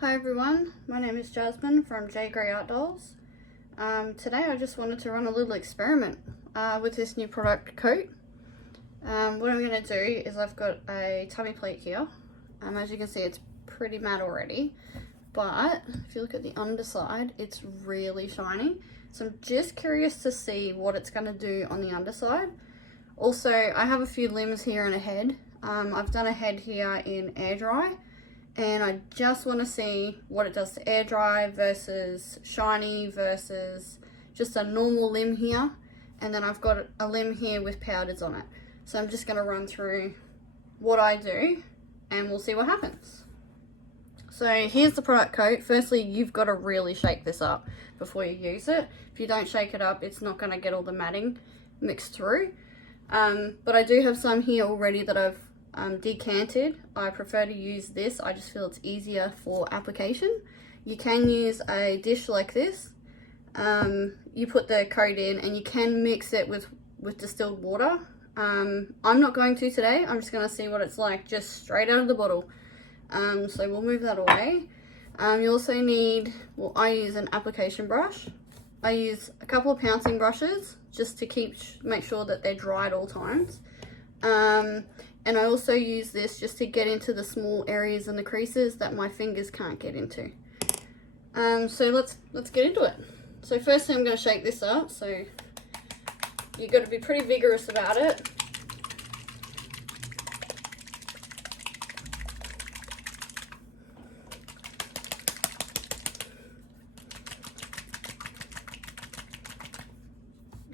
Hi everyone, my name is Jasmine from J Grey Art Dolls. Today I just wanted to run a little experiment with this new product, C.O.A.T. What I'm going to do is I've got a tummy plate here. As you can see, it's pretty matte already, but if you look at the underside, it's really shiny. So I'm just curious to see what it's going to do on the underside. Also, I have a few limbs here and a head. I've done a head here in air dry, and I just want to see what it does to air dry versus shiny versus just a normal limb here. And then I've got a limb here with powders on it. So I'm just going to run through what I do and we'll see what happens. So here's the product C.O.A.T. Firstly, you've got to really shake this up before you use it. If you don't shake it up, it's not going to get all the matting mixed through. But I do have some here already that I've decanted. I prefer to use this. I just feel it's easier for application. You can use a dish like this. You put the C.O.A.T. in and you can mix it with distilled water. I'm not going to today. I'm just going to see what it's like just straight out of the bottle. So we'll move that away. You also need, well, I use an application brush. I use a couple of pouncing brushes just to make sure that they're dry at all times. And I also use this just to get into the small areas and the creases that my fingers can't get into. So let's get into it. So firstly, I'm going to shake this up. So you've got to be pretty vigorous about it.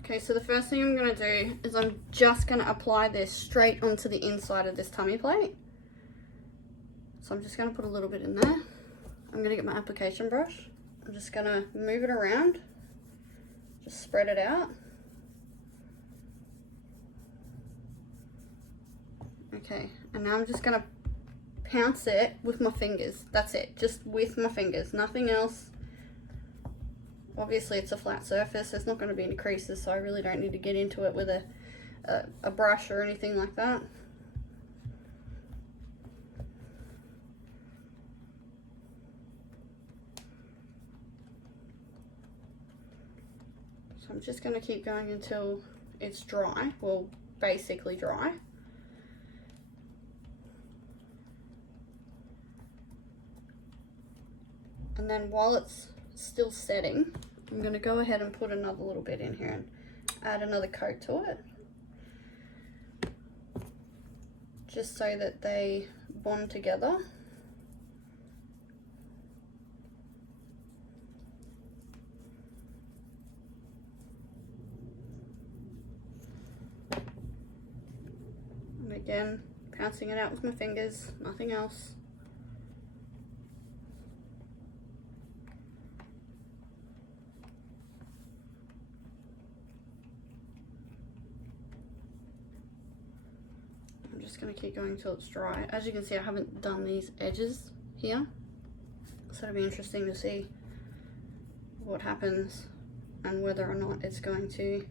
Okay, so the first thing I'm going to do is I'm just going to apply this straight onto the inside of this tummy plate. So I'm just going to put a little bit in there. I'm going to get my application brush. I'm just going to move it around. Just spread it out. Okay, and now I'm just going to pounce it with my fingers. That's it, just with my fingers, nothing else. Obviously it's a flat surface, there's not going to be any creases, so I really don't need to get into it with a brush or anything like that. So I'm just going to keep going until it's dry, well, basically dry. And then while it's still setting, I'm going to go ahead and put another little bit in here and add another coat to it, just so that they bond together. And again, pouncing it out with my fingers, nothing else. I'm just going to keep going until it's dry. As you can see, I haven't done these edges here, so it'll be interesting to see what happens and whether or not it's going to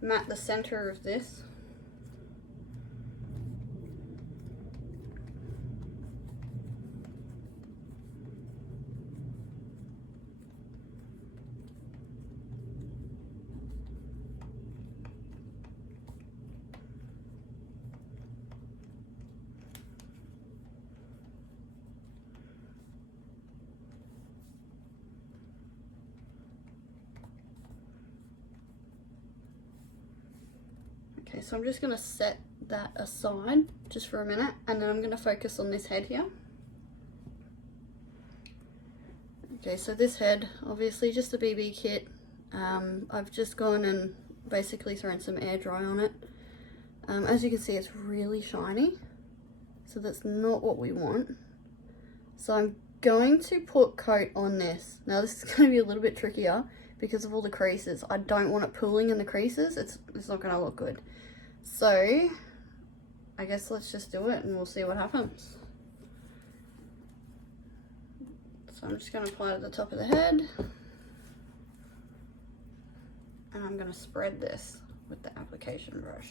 mat the center of this. Okay, so I'm just going to set that aside just for a minute, and then I'm going to focus on this head here. Okay, so this head, obviously just a BB kit. I've just gone and basically thrown some air dry on it. As you can see, it's really shiny, so that's not what we want. So I'm going to put C.O.A.T. on this. Now this is going to be a little bit trickier because of all the creases. I don't want it pooling in the creases. It's not going to look good. So I guess let's just do it and we'll see what happens. So I'm just going to apply to the top of the head, and I'm going to spread this with the application brush.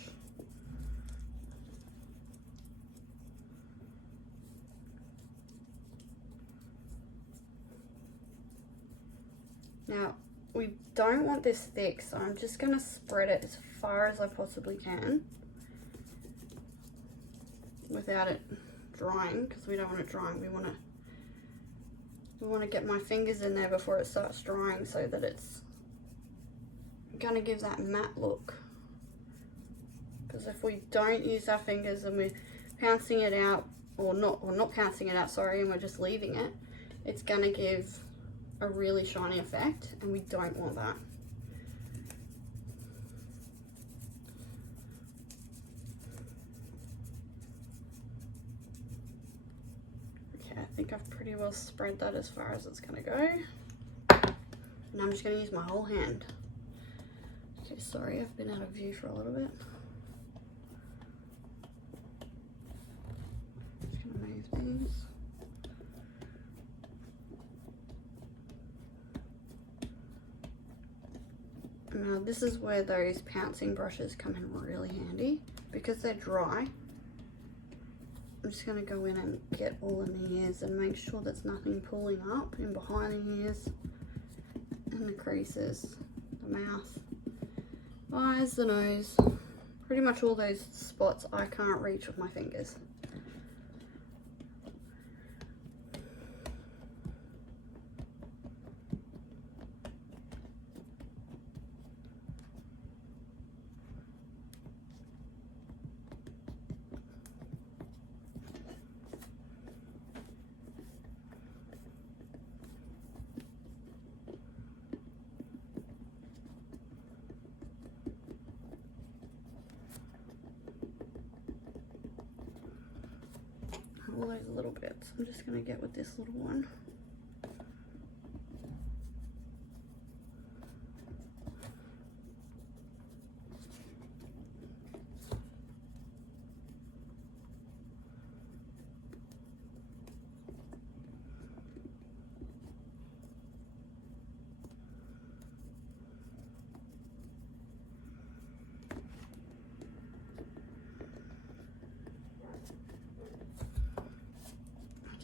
Now, we don't want this thick, so I'm just going to spread it as far as I possibly can without it drying, because we don't want it drying. We want to get my fingers in there before it starts drying so that it's going to give that matte look. Because if we don't use our fingers and we're pouncing it out, or not pouncing it out, sorry, and we're just leaving it, it's going to give a really shiny effect, and we don't want that. Okay, I think I've pretty well spread that as far as it's going to go. And I'm just going to use my whole hand. Okay, sorry, I've been out of view for a little bit. These. Now this is where those pouncing brushes come in really handy, because they're dry. I'm just going to go in and get all in the ears and make sure there's nothing pulling up in behind the ears and the creases, the mouth, eyes, the nose, pretty much all those spots I can't reach with my fingers. All those little bits I'm just going to get with this little one.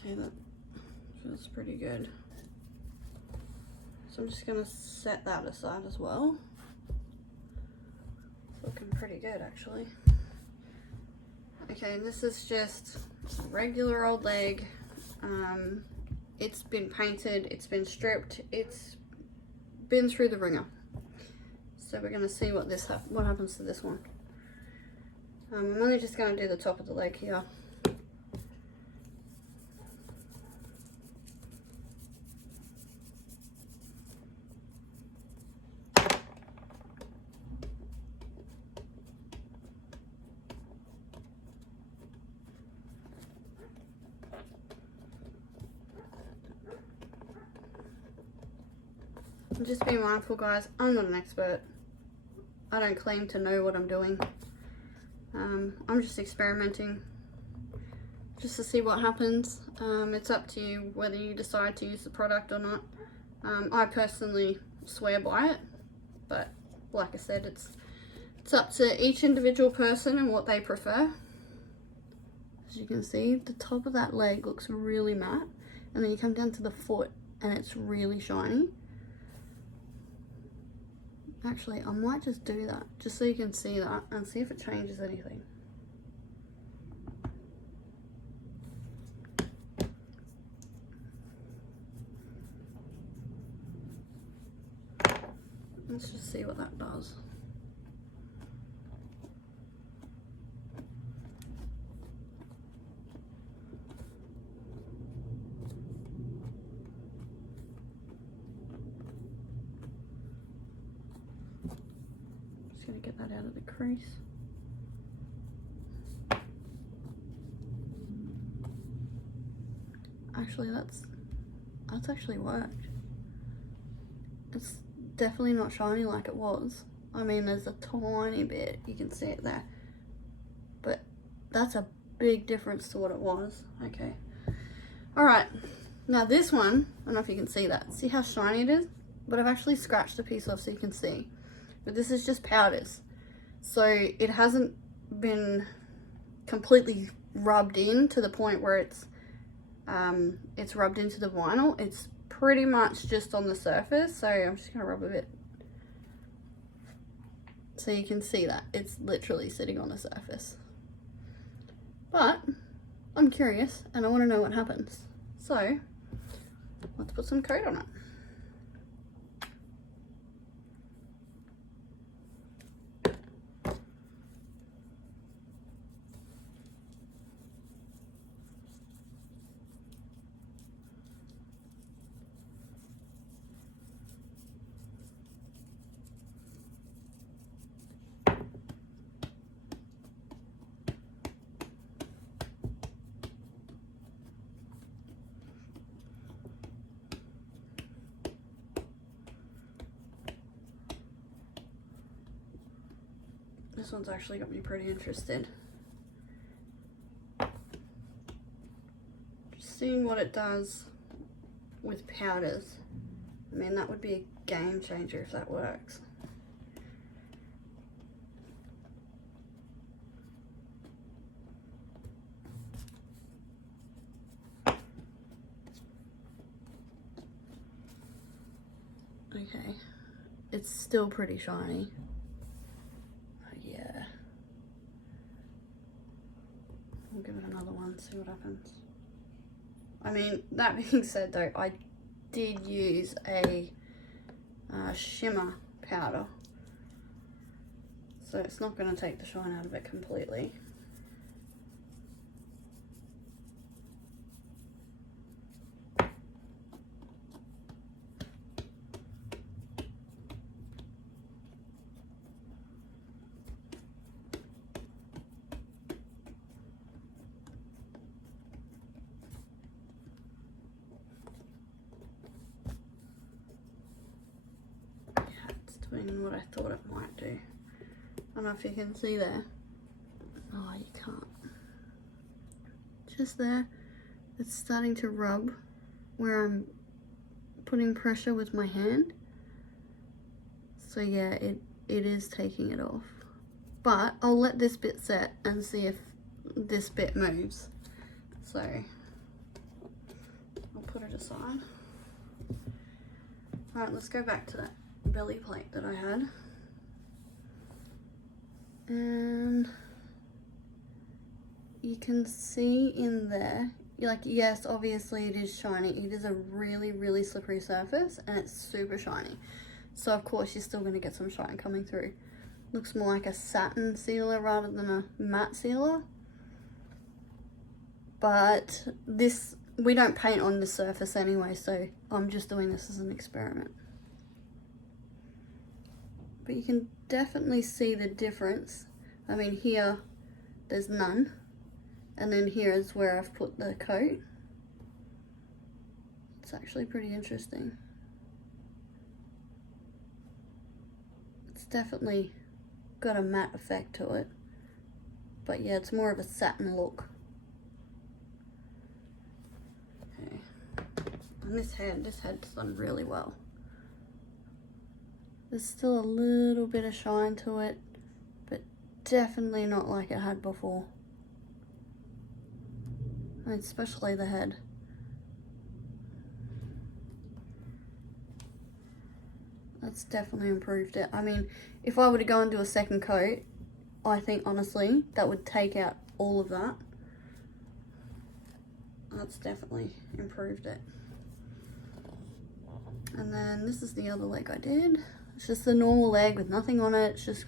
Okay, that feels pretty good. So I'm just going to set that aside as well. It's looking pretty good, actually. Okay, and this is just a regular old leg. It's been painted, it's been stripped, it's been through the ringer. So we're going to see what happens to this one. I'm only just going to do the top of the leg here. Just be mindful, guys, I'm not an expert. I don't claim to know what I'm doing. I'm just experimenting just to see what happens. It's up to you whether you decide to use the product or not. I personally swear by it, but like I said, it's up to each individual person and what they prefer. As you can see, the top of that leg looks really matte, and then you come down to the foot and it's really shiny. Actually, I might just do that, just so you can see that and see if it changes anything. Let's just see what that does. Just gonna get that out of the crease. Actually, that's actually worked. It's definitely not shiny like it was. I mean, there's a tiny bit, you can see it there, but that's a big difference to what it was. Okay, all right, now this one, I don't know if you can see that. See how shiny it is? But I've actually scratched a piece off so you can see. But this is just powders, so it hasn't been completely rubbed in to the point where it's rubbed into the vinyl. It's pretty much just on the surface, so I'm just gonna rub a bit so you can see that it's literally sitting on the surface. But I'm curious and I want to know what happens, so let's put some coat on it. This one's actually got me pretty interested. Just seeing what it does with powders. I mean, that would be a game changer if that works. Okay, it's still pretty shiny. Yeah. We'll give it another one, see what happens. I mean, that being said though, I did use a shimmer powder, so it's not going to take the shine out of it completely. Doing what I thought it might do. I don't know if you can see there. Oh, you can't. Just there, it's starting to rub where I'm putting pressure with my hand. So yeah, it is taking it off. But I'll let this bit set and see if this bit moves. So I'll put it aside. Alright, let's go back to that belly plate that I had, and you can see in there, like, yes, obviously it is shiny. It is a really slippery surface and it's super shiny, so of course you're still going to get some shine coming through. Looks more like a satin sealer rather than a matte sealer, but this, we don't paint on the surface anyway, so I'm just doing this as an experiment. But you can definitely see the difference. I mean, here there's none, and then here is where I've put the coat. It's actually pretty interesting. It's definitely got a matte effect to it, but yeah, it's more of a satin look. Okay, and this head's done really well. There's still a little bit of shine to it, but definitely not like it had before. I mean, especially the head. That's definitely improved it. I mean, if I were to go and do a second coat, I think honestly that would take out all of that. That's definitely improved it. And then this is the other leg I did. It's just a normal leg with nothing on it. It's just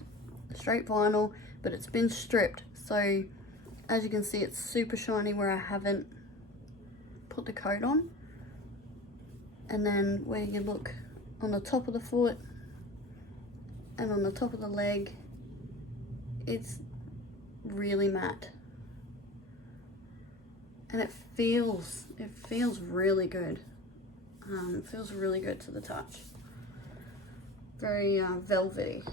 straight vinyl, but it's been stripped. So as you can see, it's super shiny where I haven't put the coat on. And then where you look on the top of the foot and on the top of the leg, it's really matte. And it feels really good. It feels really good to the touch. Very velvety.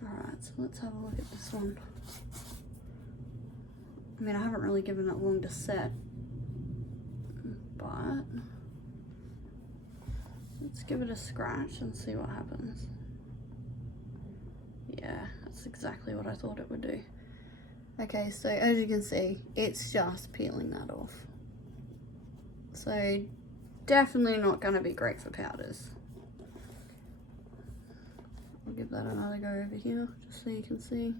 Alright, so let's have a look at this one. I mean, I haven't really given it long to set, but let's give it a scratch and see what happens. Yeah, that's exactly what I thought it would do. Okay, so as you can see, it's just peeling that off. So definitely not going to be great for powders. I'll give that another go over here just so you can see.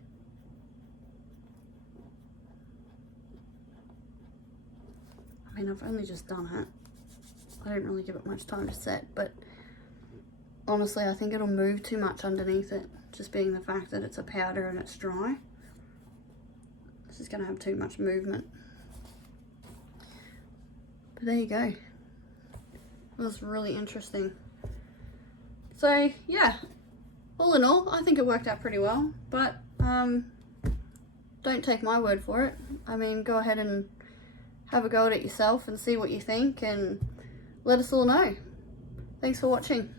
I mean, I've only just done it. I didn't really give it much time to set, but honestly, I think it'll move too much underneath it, just being the fact that it's a powder and it's dry. This is going to have too much movement. But there you go. It was really interesting. So yeah, all in all, I think it worked out pretty well, but don't take my word for it. I mean, go ahead and have a go at it yourself and see what you think, and let us all know. Thanks for watching.